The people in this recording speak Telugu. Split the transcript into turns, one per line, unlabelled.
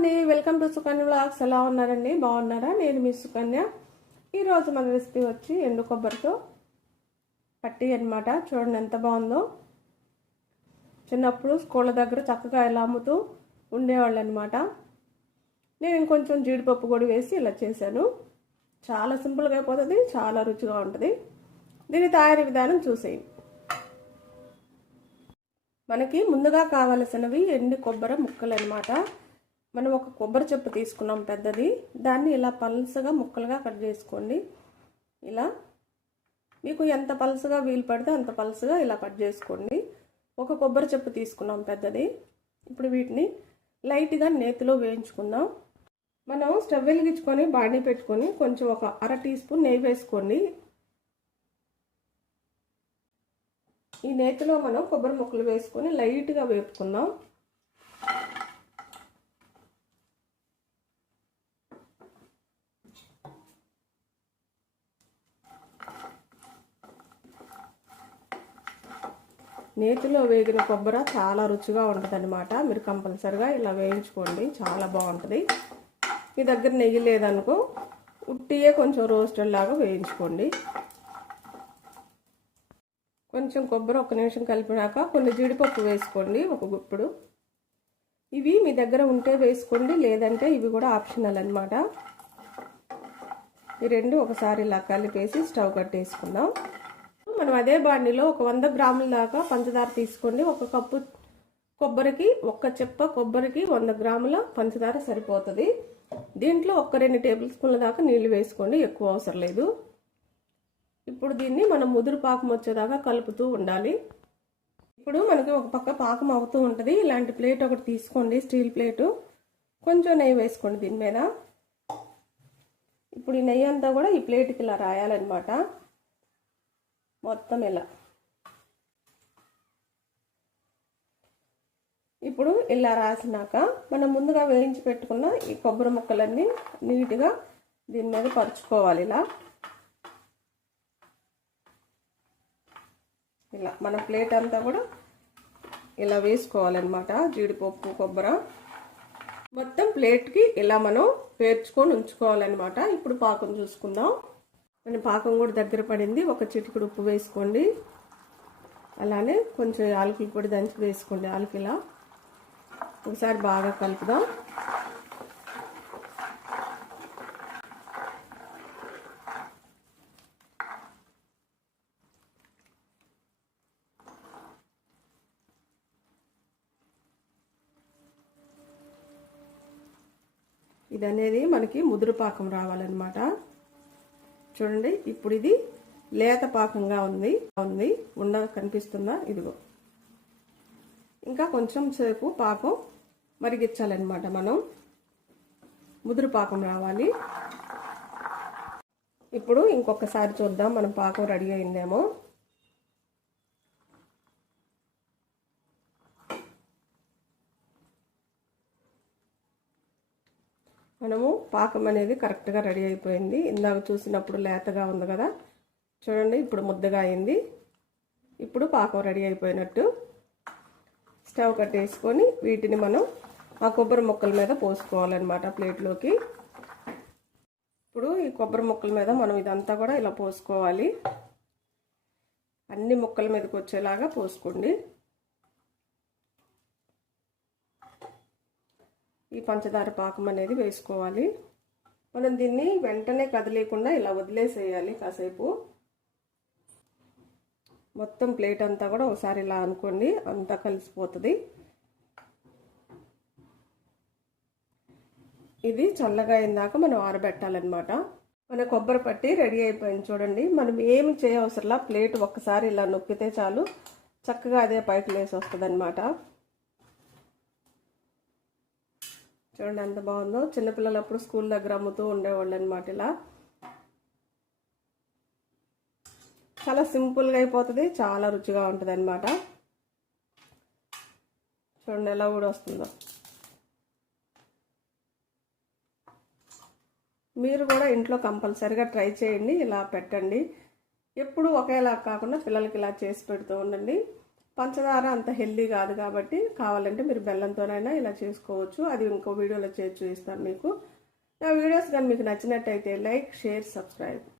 అండి. వెల్కమ్ టు సుకన్య బ్లాగ్స్ ఎలా ఉన్నారండి? బాగున్నారా? నేను మీ సుకన్య. ఈరోజు మన రెసిపీ వచ్చి ఎండు కొబ్బరితో పట్టి అనమాట చూడండి ఎంత బాగుందో. చిన్నప్పుడు స్కూళ్ళ దగ్గర చక్కగా ఎలా అమ్ముతూ ఉండేవాళ్ళు అనమాట నేను ఇంకొంచెం జీడిపప్పు కూడా వేసి ఇలా చేశాను. చాలా సింపుల్గా అయిపోతుంది చాలా రుచిగా ఉంటుంది. దీని తయారీ విధానం చూసేయండి. మనకి ముందుగా కావలసినవి ఎండు కొబ్బరి ముక్కలు అనమాట మనం ఒక కొబ్బరి చెప్పు తీసుకున్నాం పెద్దది. దాన్ని ఇలా పల్సగా ముక్కలుగా కట్ చేసుకోండి. ఇలా మీకు ఎంత పలుసగా వీలు పడితే అంత పలుసగా ఇలా కట్ చేసుకోండి. ఒక కొబ్బరి చెప్పు తీసుకున్నాం పెద్దది. ఇప్పుడు వీటిని లైట్గా నేతిలో వేయించుకుందాం. మనం స్టవ్ వెలిగించుకొని బాడీ పెట్టుకొని కొంచెం ఒక అర టీ స్పూన్ నెయ్యి వేసుకోండి. ఈ నేతిలో మనం కొబ్బరి ముక్కలు వేసుకొని లైట్గా వేపుకుందాం. నేతిలో వేగిన కొబ్బరి చాలా రుచిగా ఉంటుంది అనమాట మీరు కంపల్సరిగా ఇలా వేయించుకోండి. చాలా బాగుంటుంది. మీ దగ్గర నెయ్యి లేదనుకో ఉట్టియే కొంచెం రోస్టెడ్ లాగా వేయించుకోండి. కొంచెం కొబ్బరి ఒక నిమిషం కలిపినాక కొన్ని జీడిపప్పు వేసుకోండి. ఒక గుప్పుడు. ఇవి మీ దగ్గర ఉంటే వేసుకోండి. లేదంటే ఇవి కూడా ఆప్షనల్ అనమాట ఈ రెండు ఒకసారి ఇలా కలిపేసి స్టవ్ కట్టేసుకుందాం. మనం అదే బాండిలో ఒక వంద గ్రాముల దాకా పంచదార తీసుకోండి. ఒక కప్పు కొబ్బరికి ఒక్క చెప్ప కొబ్బరికి వంద గ్రాముల పంచదార సరిపోతుంది. దీంట్లో ఒక్క రెండు టేబుల్ స్పూన్ల దాకా నీళ్ళు వేసుకోండి. ఎక్కువ అవసరం లేదు. ఇప్పుడు దీన్ని మనం ముదురు పాకం వచ్చేదాకా కలుపుతూ ఉండాలి. ఇప్పుడు మనకి ఒక పక్క పాకం అవుతూ ఉంటుంది. ఇలాంటి ప్లేట్ ఒకటి తీసుకోండి. Steel plate. కొంచెం నెయ్యి వేసుకోండి దీని మీద. ఇప్పుడు ఈ నెయ్యి అంతా కూడా ఈ ప్లేట్కి ఇలా రాయాలన్నమాట. మొత్తం ఇలా. ఇప్పుడు ఇలా రాసినాక మనం ముందుగా వేయించి పెట్టుకున్న ఈ కొబ్బరి ముక్కలన్నీ నీట్గా దీని మీద పరుచుకోవాలి ఇలా. ఇలా మన ప్లేట్ అంతా కూడా ఇలా వేసుకోవాలన్నమాట జీడిపప్పు కొబ్బరి. మొత్తం ప్లేట్కి ఇలా మనం పేర్చుకొని ఉంచుకోవాలన్నమాట. ఇప్పుడు పాకం చూసుకుందాం. మన పాకం కూడా దగ్గర పడింది. ఒక చిటికుడు ఉప్పు వేసుకోండి. అలానే కొంచెం యాలకుల పొడి దంచి వేసుకోండి యాలకిలా. ఒకసారి బాగా కలుపుదాం. ఇది అనేది మనకి ముదురు పాకం రావాలన్నమాట. చూడండి ఇప్పుడు ఇది లేత పాకంగా ఉంది ఉంది. ఉండ కనిపిస్తుందా? ఇదిగో. ఇంకా కొంచెం సేపు పాకం మరిగించాలన్నమాట మనం. ముదురు పాకం రావాలి. ఇప్పుడు ఇంకొకసారి చూద్దాం మనం పాకం రెడీ అయిందేమో. మనము పాకం అనేది కరెక్ట్గా రెడీ అయిపోయింది. ఇందాక చూసినప్పుడు లేతగా ఉంది కదా? చూడండి ఇప్పుడు ముద్దగా అయింది. ఇప్పుడు పాకం రెడీ అయిపోయినట్టు స్టవ్ కట్టేసుకొని వీటిని మనం ఆ కొబ్బరి ముక్కల మీద పోసుకోవాలన్నమాట ప్లేట్లోకి. ఇప్పుడు ఈ కొబ్బరి ముక్కల మీద మనం ఇదంతా కూడా ఇలా పోసుకోవాలి. అన్ని ముక్కల మీదకి వచ్చేలాగా పోసుకోండి. ఈ పంచదార పాకం అనేది వేసుకోవాలి. మనం దీన్ని వెంటనే కదిలేకుండా ఇలా వదిలేసేయాలి కాసేపు. మొత్తం ప్లేట్ అంతా కూడా ఒకసారి ఇలా అనుకోండి అంతా కలిసిపోతుంది. ఇది చల్లగా అయిందాక మనం ఆరబెట్టాలన్నమాట. మన కొబ్బరి పట్టి రెడీ అయిపోయింది చూడండి. మనం ఏమి చేయవసరలా ప్లేట్ ఒక్కసారి ఇలా నొక్కితే చాలు. చక్కగా అదే పైకి లేసి వస్తుంది అనమాట చూడండి ఎంత బాగుందో. చిన్నపిల్లలు అప్పుడు స్కూల్ దగ్గర అమ్ముతూ ఉండేవాళ్ళు అనమాట ఇలా. చాలా సింపుల్గా అయిపోతుంది చాలా రుచిగా ఉంటుంది అనమాట చూడండి ఎలా కూడా వస్తుందో. మీరు కూడా ఇంట్లో కంపల్సరిగా ట్రై చేయండి ఇలా పెట్టండి. ఎప్పుడు ఒకేలా కాకుండా పిల్లలకి ఇలా చేసి పెడుతూ ఉండండి. పంచదార అంత హెల్దీ కాదు కాబట్టి కావాలంటే మీరు బెల్లంతోనైనా ఇలా చేసుకోవచ్చు. అది ఇంకో వీడియోలో చేసి చూపిస్తాను మీకు. నా వీడియోస్ కానీ మీకు నచ్చినట్టయితే లైక్ షేర్ సబ్స్క్రైబ్.